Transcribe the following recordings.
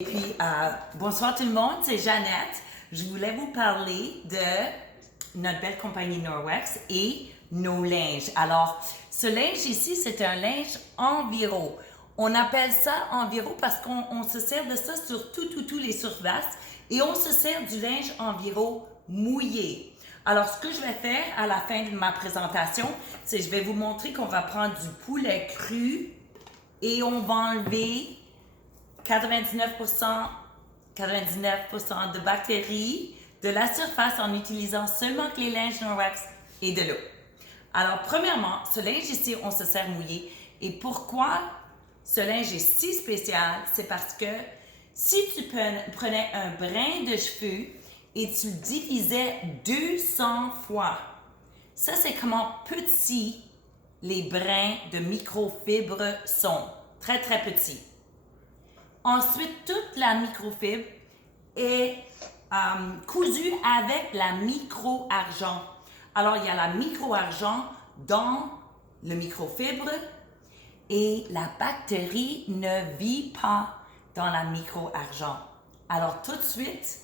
Et puis, bonsoir tout le monde, c'est Jeannette. Je voulais vous parler de notre belle compagnie Norwex et nos linges. Alors, ce linge ici, c'est un linge enviro. On appelle ça enviro parce qu'on se sert de ça sur tous les surfaces et on se sert du linge enviro mouillé. Alors, ce que je vais faire à la fin de ma présentation, c'est je vais vous montrer qu'on va prendre du poulet cru et on va enlever 99% de bactéries de la surface en utilisant seulement que les linges Norwex et de l'eau. Alors, premièrement, ce linge ici, on se sert mouillé. Et pourquoi ce linge est si spécial? C'est parce que si tu prenais un brin de cheveux et tu le divisais 200 fois, ça c'est comment petits les brins de microfibres sont. Très, très petits. Ensuite, toute la microfibre est cousue avec la micro-argent. Alors, il y a la micro-argent dans le microfibre et la bactérie ne vit pas dans la micro-argent. Alors, tout de suite,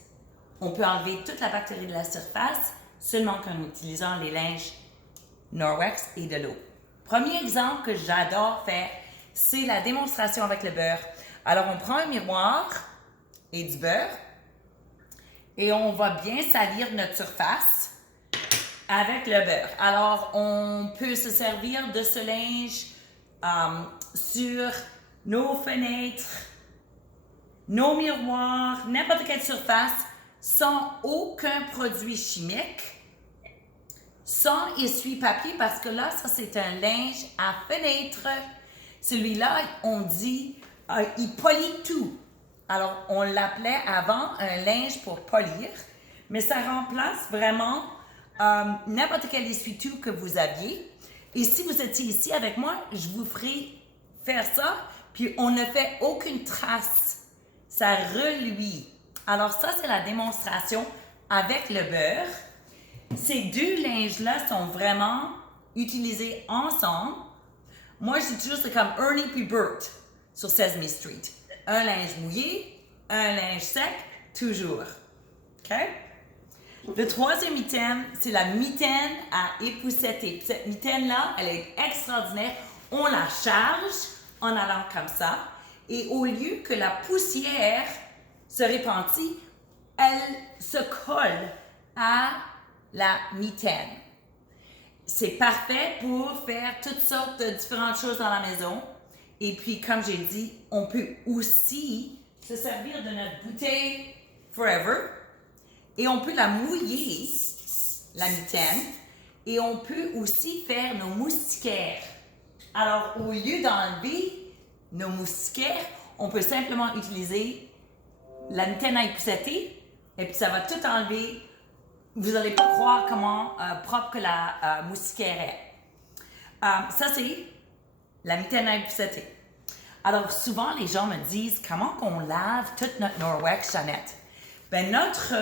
on peut enlever toute la bactérie de la surface seulement qu'en utilisant les linges Norwex et de l'eau. Premier exemple que j'adore faire, c'est la démonstration avec le beurre. Alors, on prend un miroir et du beurre et on va bien salir notre surface avec le beurre. Alors, on peut se servir de ce linge sur nos fenêtres, nos miroirs, n'importe quelle surface, sans aucun produit chimique, sans essuie-papier, parce que là, ça, c'est un linge à fenêtre. Celui-là, on dit... il polit tout. Alors, on l'appelait avant un linge pour polir, mais ça remplace vraiment n'importe quel essuie-tout que vous aviez. Et si vous étiez ici avec moi, je vous ferai faire ça, puis on ne fait aucune trace. Ça reluit. Alors ça, c'est la démonstration avec le beurre. Ces deux linges-là sont vraiment utilisés ensemble. Moi, je dis toujours, c'est comme Ernie puis Bert sur Sesame Street. Un linge mouillé, un linge sec, toujours. OK? Le troisième item, c'est la mitaine à épousseter. Cette mitaine-là, elle est extraordinaire. On la charge en allant comme ça. Et au lieu que la poussière se répandit, elle se colle à la mitaine. C'est parfait pour faire toutes sortes de différentes choses dans la maison. Et puis, comme j'ai dit, on peut aussi se servir de notre bouteille Forever et on peut la mouiller, la mitaine, et on peut aussi faire nos moustiquaires. Alors, au lieu d'enlever nos moustiquaires, on peut simplement utiliser la mitaine à épousseter et puis ça va tout enlever. Vous n'allez pas croire comment propre que la moustiquaire est. Ça, c'est la mitaine à épousseter. Alors, souvent, les gens me disent comment on lave toute notre Norwex, Jeannette. Ben, notre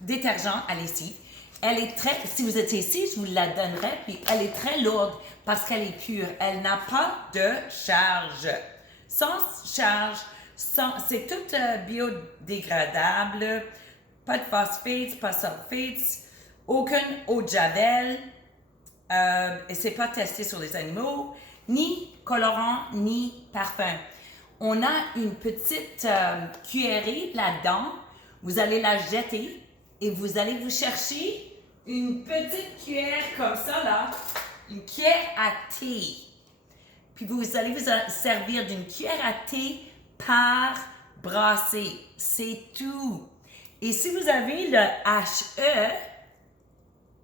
détergent à lessive, elle est très, si vous étiez ici, je vous la donnerais, puis elle est très lourde parce qu'elle est pure. Elle n'a pas de charge. Sans charge, c'est tout biodégradable, pas de phosphates, pas de sulfates, aucune eau de javel, et c'est pas testé sur les animaux, ni colorant, ni parfum. On a une petite cuillerée là-dedans. Vous allez la jeter et vous allez vous chercher une petite cuillère comme ça, là. Une cuillère à thé. Puis vous allez vous servir d'une cuillère à thé par brassée. C'est tout. Et si vous avez le HE,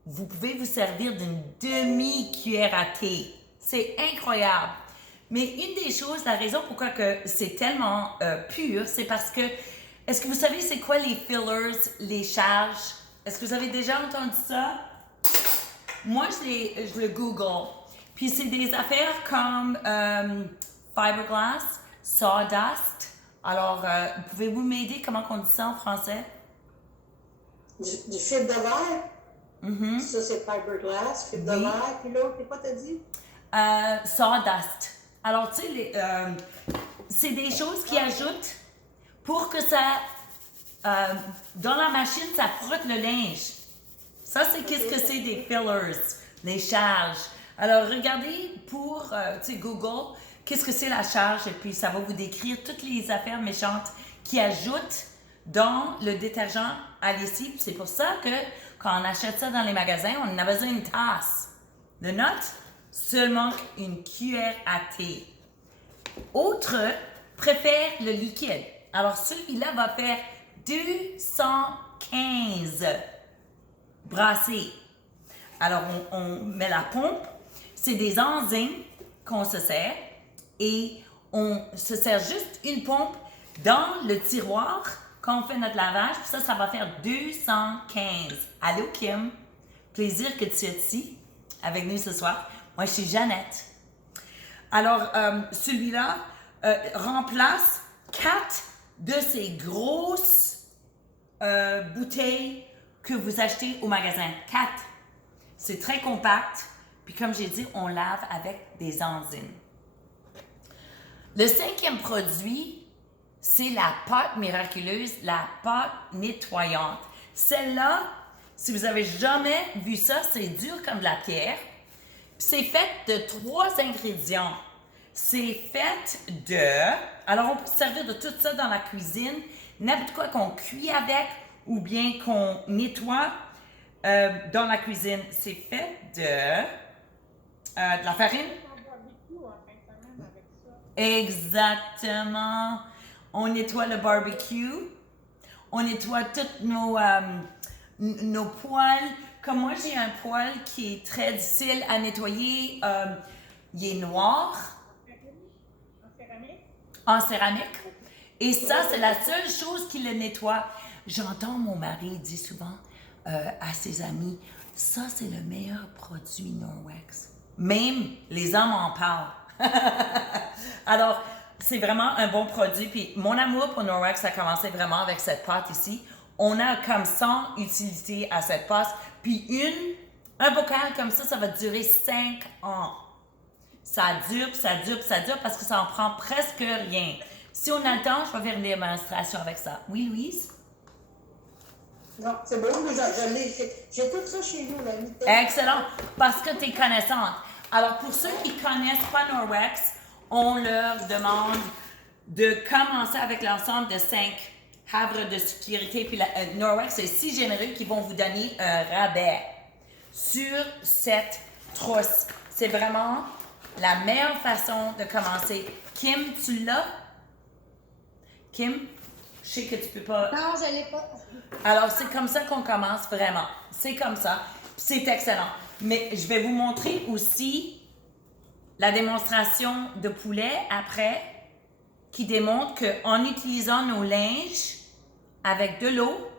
vous pouvez vous servir d'une demi-cuillère à thé. C'est incroyable. Mais une des choses, la raison pourquoi que c'est tellement pur, c'est parce que, est-ce que vous savez c'est quoi les fillers, les charges? Est-ce que vous avez déjà entendu ça? Moi, je le Google. Puis c'est des affaires comme fiberglass, sawdust. Alors, pouvez-vous m'aider? Comment on dit ça en français? Du fibre de verre. Mm-hmm. Ça, c'est fiberglass, fibre de verre. Puis l'autre, c'est quoi t'as dit? Sawdust. Alors, tu sais, c'est des choses qui ajoutent pour que ça, dans la machine, ça frotte le linge. Ça, c'est qu'est-ce que c'est des fillers, les charges. Alors, regardez pour, Google, qu'est-ce que c'est la charge, et puis ça va vous décrire toutes les affaires méchantes qui ajoutent dans le détergent à lessive. C'est pour ça que quand on achète ça dans les magasins, on a besoin d'une tasse. De note, seulement une cuillère à thé. Autre préfère le liquide. Alors, celui-là va faire 215 brassées. Alors, on met la pompe. C'est des enzymes qu'on se sert et on se sert juste une pompe dans le tiroir quand on fait notre lavage. Ça va faire 215. Allô, Kim? Plaisir que tu es ici avec nous ce soir. Moi, je suis Jeannette. Alors, celui-là remplace 4 de ces grosses bouteilles que vous achetez au magasin. 4. C'est très compact. Puis comme j'ai dit, on lave avec des enzymes. Le 5e produit, c'est la pâte miraculeuse, la pâte nettoyante. Celle-là, si vous avez jamais vu ça, c'est dur comme de la pierre. C'est fait de 3 ingrédients. C'est fait de... Alors, on peut se servir de tout ça dans la cuisine. N'importe quoi qu'on cuit avec ou bien qu'on nettoie dans la cuisine. C'est fait de la farine. Exactement. On nettoie le barbecue. On nettoie toutes nos poêles. Comme moi, j'ai un poêle qui est très difficile à nettoyer. Il est noir. En céramique. Et ça, c'est la seule chose qui le nettoie. J'entends mon mari dire souvent à ses amis, ça, c'est le meilleur produit Norwex. Même les hommes en parlent. Alors, c'est vraiment un bon produit. Puis mon amour pour Norwex a commencé vraiment avec cette pâte ici. On a comme 100 utilités à cette pâte. Puis un bocal comme ça va durer 5 ans. Ça dure, puis ça dure, puis ça dure parce que ça en prend presque rien. Si on a le temps, je vais faire une démonstration avec ça. Oui, Louise? Non, c'est bon, mais je l'ai. J'ai tout ça chez nous, la nuit. Excellent, parce que tu es connaissante. Alors, pour ceux qui ne connaissent pas Norwex, on leur demande de commencer avec l'ensemble de 5 havres de sécurité. Puis Norwex est si généreux qu'ils vont vous donner un rabais sur cette trousse. C'est vraiment la meilleure façon de commencer. Kim, tu l'as? Kim, je sais que tu peux pas... Non, je l'ai pas. Alors, c'est comme ça qu'on commence vraiment. C'est comme ça. C'est excellent. Mais je vais vous montrer aussi la démonstration de poulet après qui démontre qu'en utilisant nos linges avec de l'eau,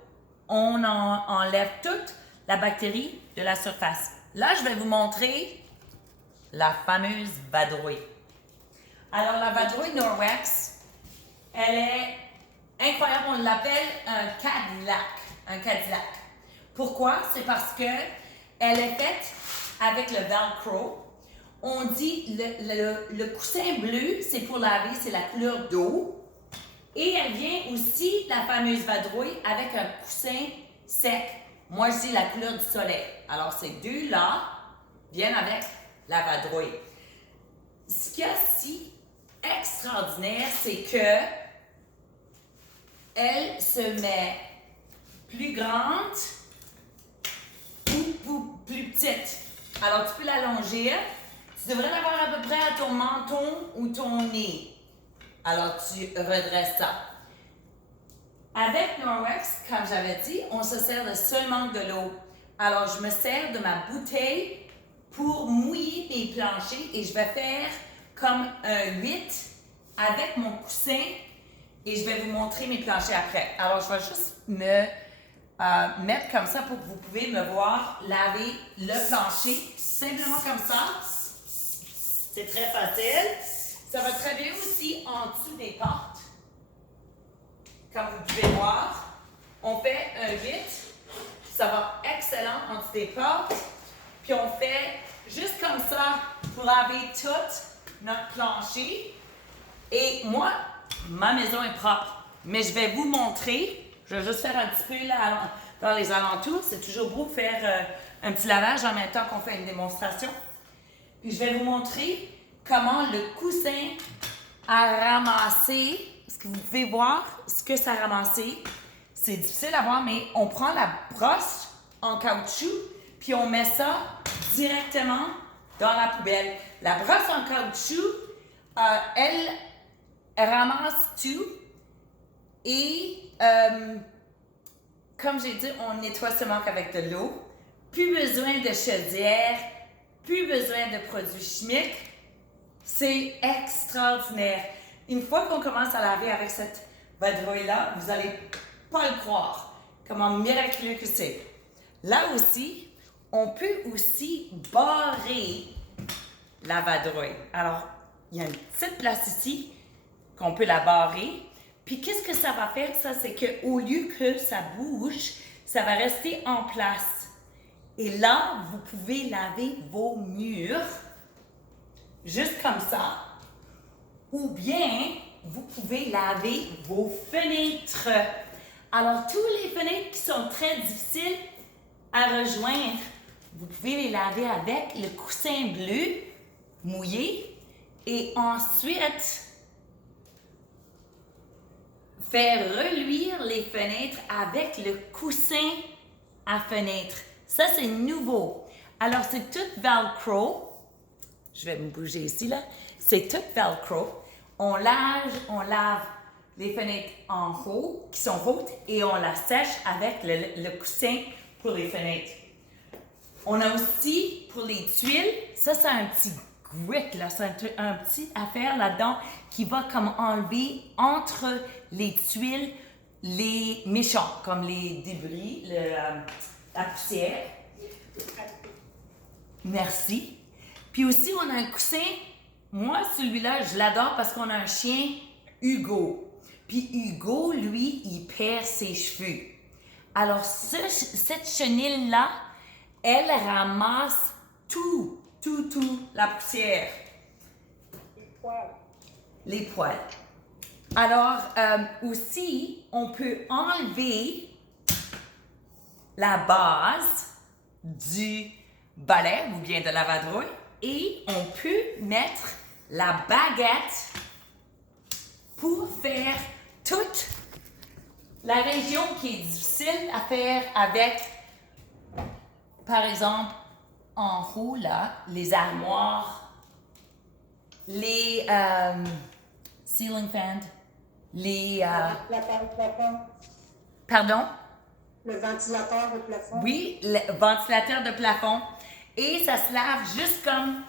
on enlève toute la bactérie de la surface. Là, je vais vous montrer la fameuse vadrouille. Alors, la vadrouille Norwex, elle est incroyable. On l'appelle un Cadillac. Un Cadillac. Pourquoi? C'est parce que elle est faite avec le Velcro. On dit le coussin bleu, c'est pour laver, c'est la couleur d'eau. Et elle vient aussi, la fameuse vadrouille, avec un coussin sec. Moi, je dis la couleur du soleil. Alors, ces deux-là viennent avec la vadrouille. Ce qu'il y a si extraordinaire, c'est que elle se met plus grande ou plus petite. Alors, tu peux l'allonger. Tu devrais l'avoir à peu près à ton menton ou ton nez. Alors, tu redresses ça. Avec Norwex, comme j'avais dit, on se sert de seulement de l'eau. Alors, je me sers de ma bouteille pour mouiller mes planchers et je vais faire comme un 8 avec mon coussin et je vais vous montrer mes planchers après. Alors, je vais juste me mettre comme ça pour que vous pouvez me voir laver le plancher simplement comme ça. C'est très facile. Ça va très bien aussi en dessous des portes. Comme vous pouvez voir, on fait un 8. Ça va excellent en dessous des portes. Puis on fait juste comme ça pour laver tout notre plancher. Et moi, ma maison est propre. mais je vais vous montrer. Je vais juste faire un petit peu là, dans les alentours. C'est toujours beau faire un petit lavage en même temps qu'on fait une démonstration. Puis je vais vous montrer comment le coussin a ramassé. Est-ce que vous pouvez voir ce que ça a ramassé? C'est difficile à voir, mais on prend la brosse en caoutchouc, puis on met ça directement dans la poubelle. La brosse en caoutchouc, elle ramasse tout et, comme j'ai dit, on nettoie seulement avec de l'eau. Plus besoin de chaudière, plus besoin de produits chimiques. C'est extraordinaire. Une fois qu'on commence à laver avec cette vadrouille-là, vous n'allez pas le croire comment miraculeux que c'est. Là aussi, on peut aussi barrer la vadrouille. Alors, il y a une petite place ici qu'on peut la barrer. Puis, qu'est-ce que ça va faire? Ça, c'est qu'au lieu que ça bouge, ça va rester en place. Et là, vous pouvez laver vos murs juste comme ça. Ou bien, vous pouvez laver vos fenêtres. Alors, tous les fenêtres qui sont très difficiles à rejoindre, vous pouvez les laver avec le coussin bleu mouillé et ensuite faire reluire les fenêtres avec le coussin à fenêtre. Ça, c'est nouveau. Alors, c'est tout Velcro. Je vais me bouger ici, là. C'est tout Velcro. On lave les fenêtres en haut, qui sont hautes, et on la sèche avec le coussin pour les fenêtres. On a aussi, pour les tuiles, ça, c'est un petit grit, là. C'est un petit affaire là-dedans qui va comme enlever entre les tuiles les méchants, comme les débris, la poussière. Merci. Puis aussi, on a un coussin. Moi, celui-là, je l'adore parce qu'on a un chien, Hugo. Puis Hugo, lui, il perd ses cheveux. Alors, cette chenille-là, elle ramasse tout, la poussière. Les poils. Alors, aussi, on peut enlever la base du balai ou bien de la vadrouille et on peut mettre la baguette pour faire toute la région qui est difficile à faire avec, par exemple, en haut, là, les armoires, les ceiling fans, les... plafond. Pardon? Le ventilateur au plafond. Oui, le ventilateur de plafond. Et ça se lave juste comme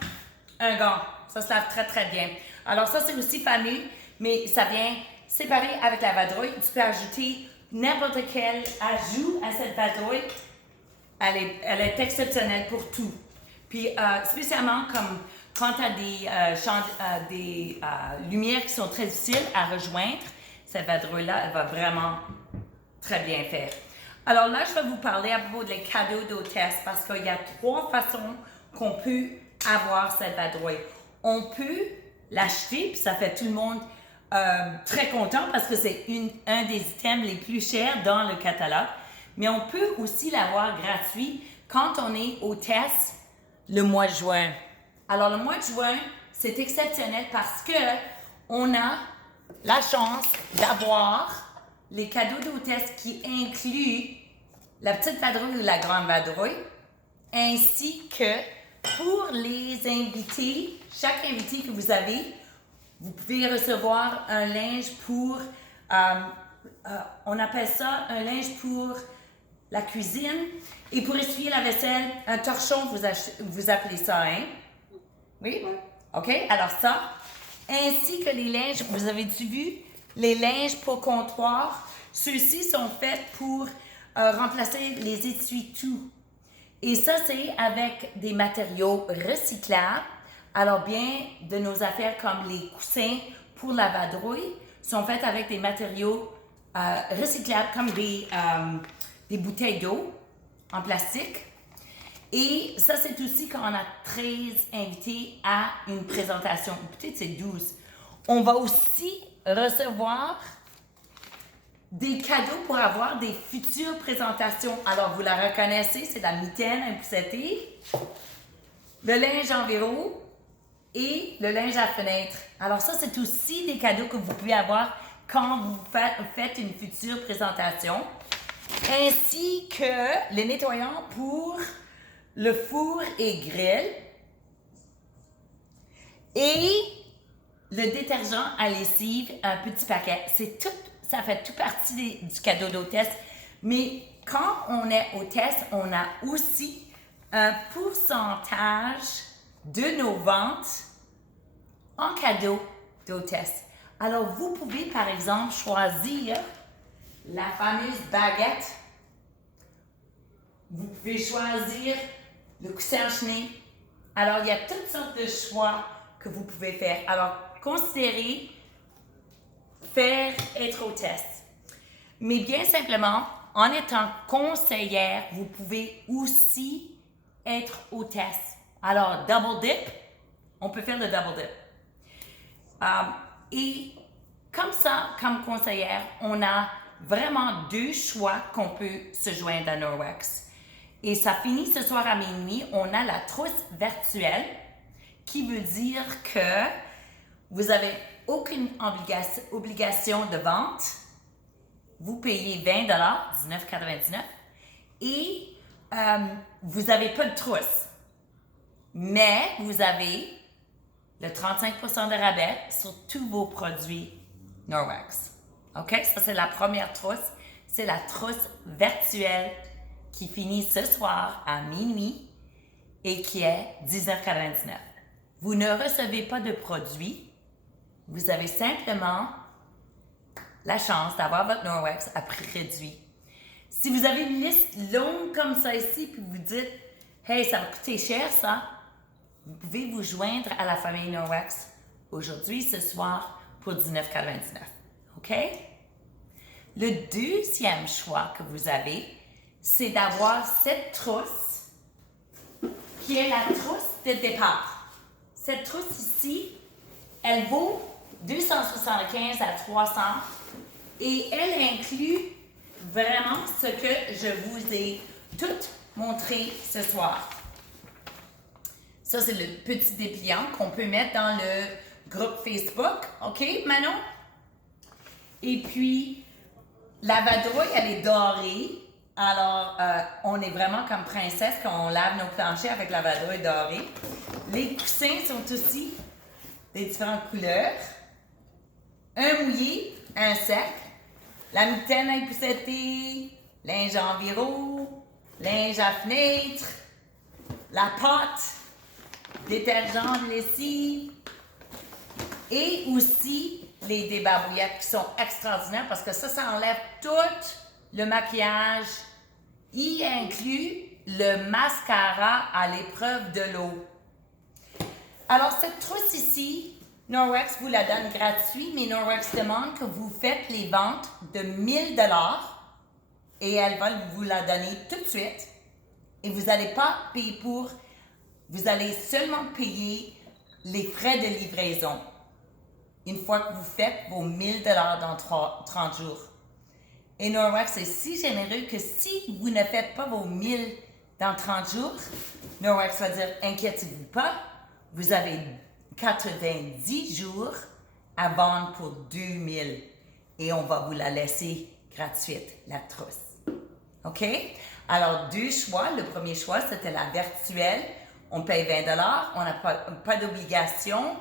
un gant. Ça se lave très, très bien. Alors ça, c'est aussi fameux, mais ça vient séparé avec la vadrouille. Tu peux ajouter n'importe quel ajout à cette vadrouille. Elle est exceptionnelle pour tout. Puis, spécialement comme quand tu as des lumières qui sont très difficiles à rejoindre, cette vadrouille-là, elle va vraiment très bien faire. Alors là, je vais vous parler à propos des cadeaux d'hôtesse parce qu'il y a 3 façons qu'on peut avoir cette vadrouille. On peut l'acheter, puis ça fait tout le monde très content parce que c'est un des items les plus chers dans le catalogue. Mais on peut aussi l'avoir gratuit quand on est hôtesse le mois de juin. Alors le mois de juin, c'est exceptionnel parce que on a la chance d'avoir les cadeaux d'hôtesse qui incluent la petite vadrouille ou la grande vadrouille, ainsi que pour les invités, chaque invité que vous avez, vous pouvez recevoir un linge pour, on appelle ça un linge pour la cuisine et pour essuyer la vaisselle, un torchon, vous appelez ça, hein? Oui? OK, alors ça, ainsi que les linges, vous avez-tu vu? Les linges pour comptoir, ceux-ci sont faits pour remplacer les essuie-tout. Et ça, c'est avec des matériaux recyclables. Alors bien, de nos affaires comme les coussins pour la vadrouille sont faits avec des matériaux recyclables comme des bouteilles d'eau en plastique. Et ça, c'est aussi quand on a 13 invités à une présentation. Peut-être c'est 12. On va aussi recevoir des cadeaux pour avoir des futures présentations. Alors, vous la reconnaissez, c'est la mitaine impoussetée, le linge en véro et le linge à fenêtre. Alors ça, c'est aussi des cadeaux que vous pouvez avoir quand vous faites une future présentation, ainsi que les nettoyants pour le four et grill et le détergent à lessive, un petit paquet. Ça fait tout partie du cadeau d'hôtesse. Mais quand on est hôtesse, on a aussi un pourcentage de nos ventes en cadeau d'hôtesse. Alors, vous pouvez, par exemple, choisir la fameuse baguette. Vous pouvez choisir le coussin chené. Alors, il y a toutes sortes de choix que vous pouvez faire. Alors, considérez faire être hôtesse. Mais bien simplement, en étant conseillère, vous pouvez aussi être hôtesse. Alors, double dip, on peut faire le double dip. Et comme ça, comme conseillère, on a vraiment deux choix qu'on peut se joindre à Norwex. Et ça finit ce soir à minuit. On a la trousse virtuelle qui veut dire que vous n'avez aucune obligation de vente. Vous payez 20 $, 19,99 et vous n'avez pas de trousse. Mais vous avez le 35% de rabais sur tous vos produits Norwex. OK? Ça, c'est la première trousse. C'est la trousse virtuelle qui finit ce soir à minuit et qui est 19,99 $. Vous ne recevez pas de produits. Vous avez simplement la chance d'avoir votre Norwex à prix réduit. Si vous avez une liste longue comme ça ici, puis vous dites « Hey, ça va coûter cher ça », vous pouvez vous joindre à la famille Norwex aujourd'hui, ce soir, pour 19,99 $. OK? Le deuxième choix que vous avez, c'est d'avoir cette trousse qui est la trousse de départ. Cette trousse ici, elle vaut 275 à 300 et elle inclut vraiment ce que je vous ai tout montré ce soir. Ça, c'est le petit dépliant qu'on peut mettre dans le groupe Facebook. OK, Manon? Et puis, la vadrouille, elle est dorée. Alors, on est vraiment comme princesse quand on lave nos planchers avec la vadrouille dorée. Les coussins sont aussi des différentes couleurs. Un mouillé, un sec. La mitaine impoussetée, linge en véro, linge à fenêtre, la pâte, détergent de lessive et aussi les débarbouillettes qui sont extraordinaires parce que ça enlève tout le maquillage. Y inclut le mascara à l'épreuve de l'eau. Alors, cette trousse ici, Norwex vous la donne gratuit, mais Norwex demande que vous faites les ventes de 1 000 $ et elle va vous la donner tout de suite. Et vous n'allez pas payer pour, vous allez seulement payer les frais de livraison une fois que vous faites vos 1 000 $ dans 30 jours. Et Norwex est si généreux que si vous ne faites pas vos 1 000 dans 30 jours, Norwex va dire, inquiétez-vous pas, vous avez 90 jours à vendre pour 2 000 et on va vous la laisser gratuite, la trousse. OK? Alors, deux choix. Le premier choix, c'était la virtuelle. On paye 20 $, on n'a pas d'obligation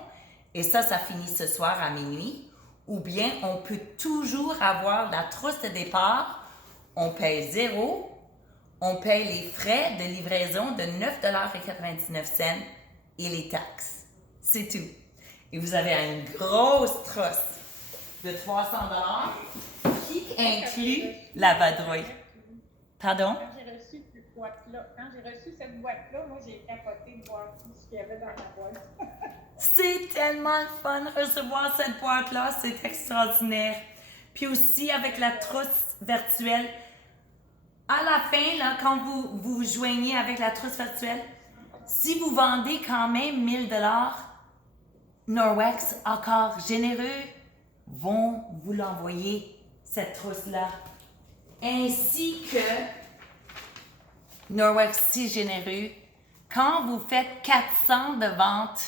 et ça finit ce soir à minuit. Ou bien, on peut toujours avoir la trousse de départ. On paye 0. On paye les frais de livraison de 9,99 $ et les taxes. C'est tout. Et vous avez une grosse trousse de 300 $ qui inclut la vadrouille. Pardon? Quand j'ai reçu cette boîte-là, moi, j'ai capoté de voir tout ce qu'il y avait dans la boîte. C'est tellement le fun de recevoir cette boîte-là, c'est extraordinaire. Puis aussi avec la trousse virtuelle, à la fin, là, quand vous vous joignez avec la trousse virtuelle, si vous vendez quand même 1 000 $, Norwex, encore généreux, vont vous l'envoyer cette trousse-là. Ainsi que Norwex si généreux, quand vous faites 400 de ventes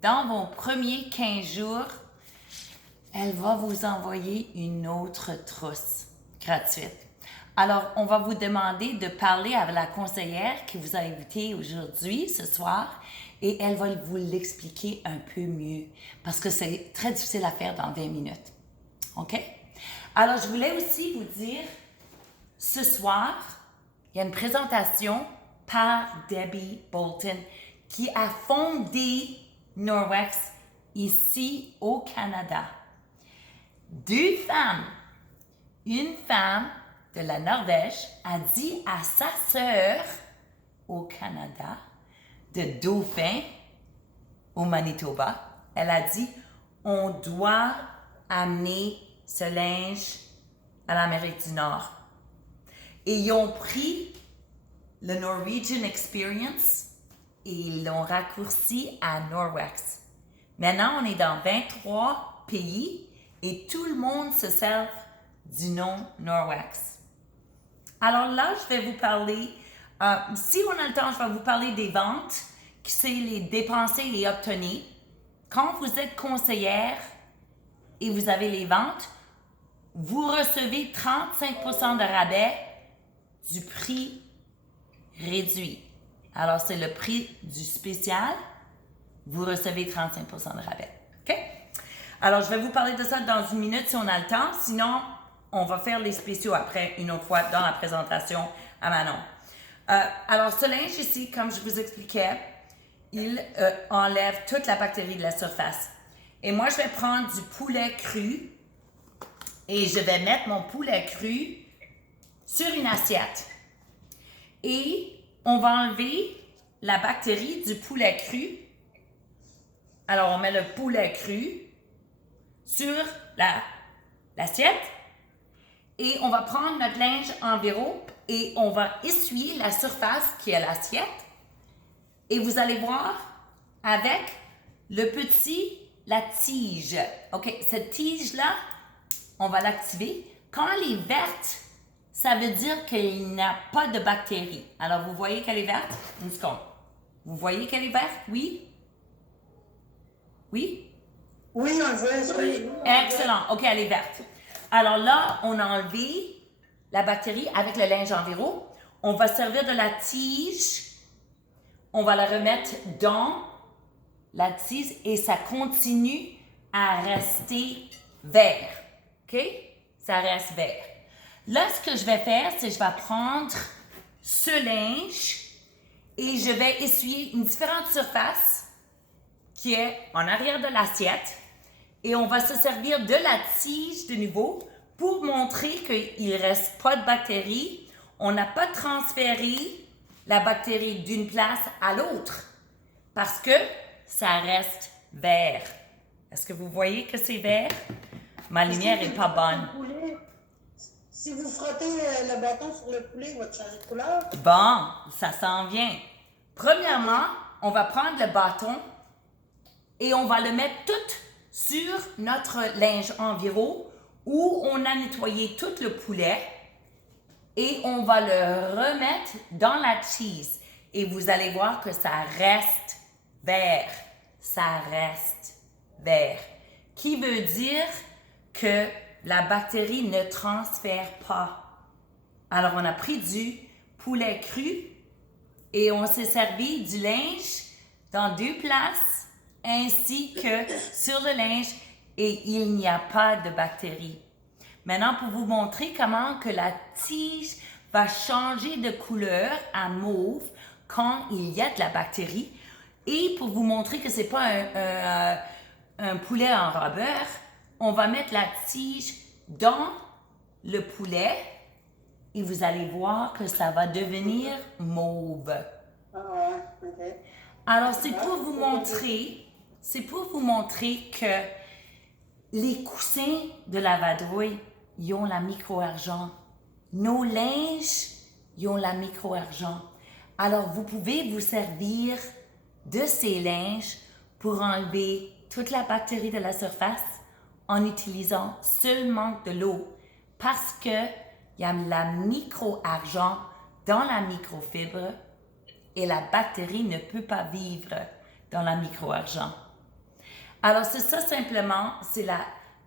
dans vos premiers 15 jours, elle va vous envoyer une autre trousse gratuite. Alors, on va vous demander de parler avec la conseillère qui vous a invité aujourd'hui, ce soir, et elle va vous l'expliquer un peu mieux parce que c'est très difficile à faire dans 20 minutes. OK? Alors, je voulais aussi vous dire, ce soir, il y a une présentation par Debbie Bolton qui a fondé Norwex ici au Canada. Deux femmes. Une femme de la Norvège a dit à sa sœur au Canada, de Dauphin au Manitoba, elle a dit, on doit amener ce linge à l'Amérique du Nord. Et ils ont pris le Norwegian Experience et ils l'ont raccourci à Norwex. Maintenant, on est dans 23 pays et tout le monde se sert du nom Norwex. Alors là, je vais vous parler, si on a le temps, je vais vous parler des ventes, qui c'est les dépenser et obtenir. Quand vous êtes conseillère et vous avez les ventes, vous recevez 35% de rabais du prix réduit. Alors, c'est le prix du spécial. Vous recevez 35% de rabais. OK? Alors, je vais vous parler de ça dans une minute si on a le temps. Sinon, on va faire les spéciaux après, une autre fois, dans la présentation à Manon. Alors, ce linge ici, comme je vous expliquais, il enlève toute la bactérie de la surface. Et moi, je vais prendre du poulet cru et je vais mettre mon poulet cru sur une assiette. Et on va enlever la bactérie du poulet cru. Alors, on met le poulet cru sur l'assiette et on va prendre notre linge environ et on va essuyer la surface qui est l'assiette. Et vous allez voir avec la tige. OK, cette tige-là, on va l'activer. Quand elle est verte, ça veut dire qu'il n'y a pas de bactéries. Alors, vous voyez qu'elle est verte? Une seconde. Vous voyez qu'elle est verte? Oui? Oui? Oui, on le voit. Oui. Excellent. OK, elle est verte. Alors là, on a enlevé la bactérie avec le linge environ. On va servir de la tige. On va la remettre dans la tige et ça continue à rester vert. OK? Ça reste vert. Là, ce que je vais faire, c'est que je vais prendre ce linge et je vais essuyer une différente surface qui est en arrière de l'assiette. Et on va se servir de la tige de nouveau pour montrer qu'il ne reste pas de bactéries. On n'a pas transféré la bactérie d'une place à l'autre parce que ça reste vert. Est-ce que vous voyez que c'est vert? Ma lumière n'est pas bonne. Si vous frottez le bâton sur le poulet, il va changer de couleur. Bon, ça s'en vient. Premièrement, on va prendre le bâton et on va le mettre tout sur notre linge environ où on a nettoyé tout le poulet et on va le remettre dans la cheese. Et vous allez voir que ça reste vert. Ça reste vert. Qui veut dire que la bactérie ne transfère pas. Alors, on a pris du poulet cru et on s'est servi du linge dans deux places ainsi que sur le linge et il n'y a pas de bactéries. Maintenant, pour vous montrer comment que la tige va changer de couleur à mauve quand il y a de la bactérie et pour vous montrer que c'est pas un poulet en enrobeur, on va mettre la tige dans le poulet et vous allez voir que ça va devenir mauve. Ah ouais, OK. Alors, c'est pour vous montrer que les coussins de la vadrouille, ils ont la micro-argent. Nos linges, ils ont la micro-argent. Alors, vous pouvez vous servir de ces linges pour enlever toute la bactérie de la surface en utilisant seulement de l'eau. parce que il y a la micro-argent dans la microfibre et la bactérie ne peut pas vivre dans la micro-argent. Alors, c'est ça simplement, c'est la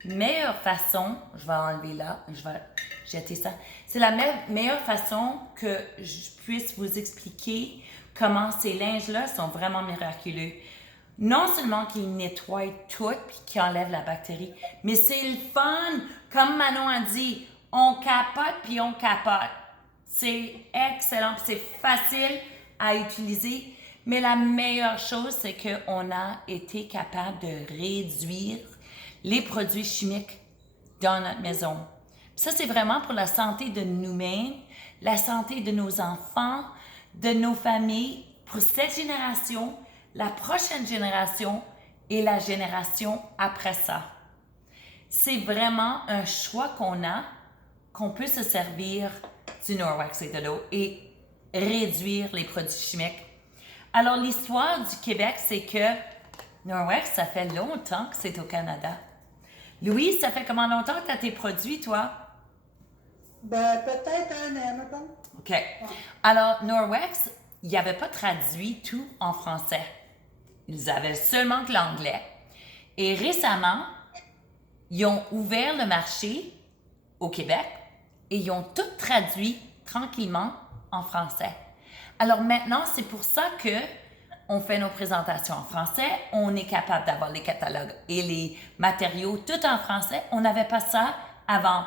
meilleure façon, je vais enlever là, je vais jeter ça, c'est la meilleure façon que je puisse vous expliquer comment ces linges-là sont vraiment miraculeux. Non seulement qu'ils nettoient tout puis qu'ils enlèvent la bactérie, mais c'est le fun. Comme Manon a dit, on capote puis on capote. C'est excellent, c'est facile à utiliser. Mais la meilleure chose, c'est qu'on a été capable de réduire les produits chimiques dans notre maison. Ça, c'est vraiment pour la santé de nous-mêmes, la santé de nos enfants, de nos familles, pour cette génération, la prochaine génération et la génération après ça. C'est vraiment un choix qu'on peut se servir du Norwex et de l'eau et réduire les produits chimiques. Alors, l'histoire du Québec, c'est que Norwex, ça fait longtemps que c'est au Canada. Louise, ça fait comment longtemps que tu as tes produits, toi? Ben, peut-être un an, mettons. OK. Alors, Norwex, ils n'avaient pas traduit tout en français. Ils avaient seulement que l'anglais. Et récemment, ils ont ouvert le marché au Québec et ils ont tout traduit tranquillement en français. Alors maintenant, c'est pour ça que on fait nos présentations en français, on est capable d'avoir les catalogues et les matériaux tout en français. On n'avait pas ça avant.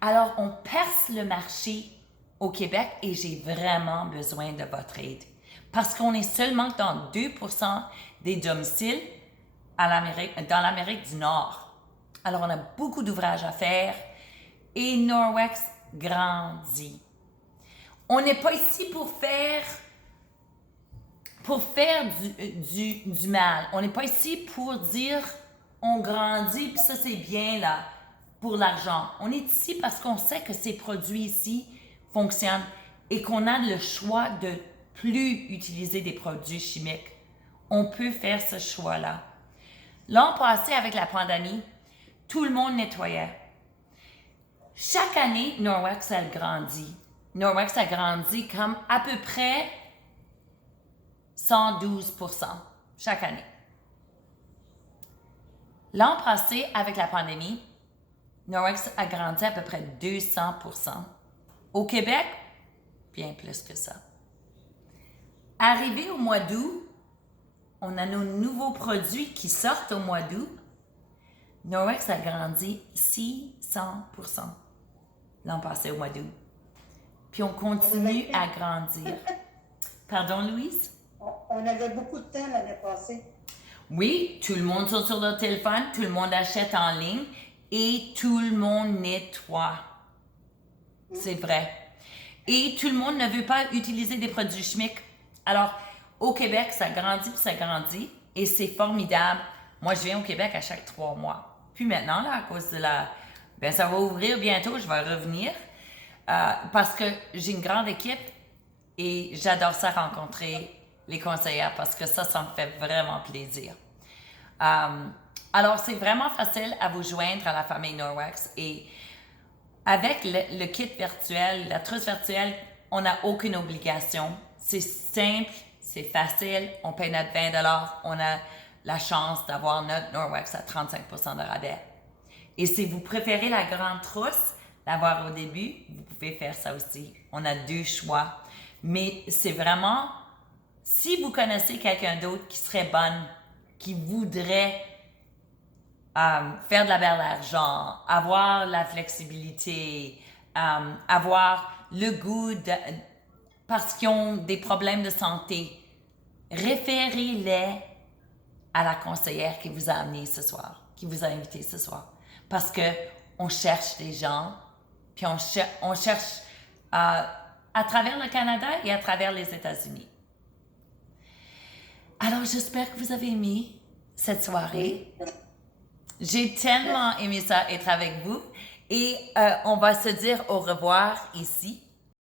Alors, on perce le marché au Québec et j'ai vraiment besoin de votre aide. Parce qu'on est seulement dans 2% des domiciles dans l'Amérique du Nord. Alors, on a beaucoup d'ouvrages à faire et Norwex grandit. On n'est pas ici pour faire du mal. On n'est pas ici pour dire on grandit puis ça c'est bien là pour l'argent. On est ici parce qu'on sait que ces produits ici fonctionnent et qu'on a le choix de plus utiliser des produits chimiques. On peut faire ce choix-là. L'an passé, avec la pandémie, tout le monde nettoyait. Chaque année, Norwex a grandi. Norwex a grandi comme à peu près 112% chaque année. L'an passé, avec la pandémie, Norwex a grandi à peu près 200%. Au Québec, bien plus que ça. Arrivé au mois d'août, on a nos nouveaux produits qui sortent au mois d'août. Norwex a grandi 600% l'an passé au mois d'août. Puis on continue à grandir. Pardon, Louise? On avait beaucoup de temps l'année passée. Oui, tout le monde est sur leur téléphone, tout le monde achète en ligne et tout le monde nettoie. C'est vrai. Et tout le monde ne veut pas utiliser des produits chimiques. Alors, au Québec, ça grandit puis ça grandit et c'est formidable. Moi, je viens au Québec à chaque 3 mois. Puis maintenant, là, à cause de ben, ça va ouvrir bientôt, je vais revenir parce que j'ai une grande équipe et j'adore ça rencontrer les conseillères parce que ça me fait vraiment plaisir. Alors, c'est vraiment facile à vous joindre à la famille Norwex et avec le kit virtuel, la trousse virtuelle, on n'a aucune obligation. C'est simple, c'est facile, on paye notre 20 $, on a la chance d'avoir notre Norwex à 35% de rabais. Et si vous préférez la grande trousse, l'avoir au début, vous pouvez faire ça aussi. On a 2 choix. Mais c'est vraiment, si vous connaissez quelqu'un d'autre qui serait bonne, qui voudrait faire de la belle argent, avoir la flexibilité, avoir le goût parce qu'ils ont des problèmes de santé, référez-les à la conseillère qui vous a amené ce soir, qui vous a invité ce soir. Parce que on cherche des gens, puis on cherche à travers le Canada et à travers les États-Unis. Alors, j'espère que vous avez aimé cette soirée. J'ai tellement aimé ça, être avec vous. Et on va se dire au revoir ici.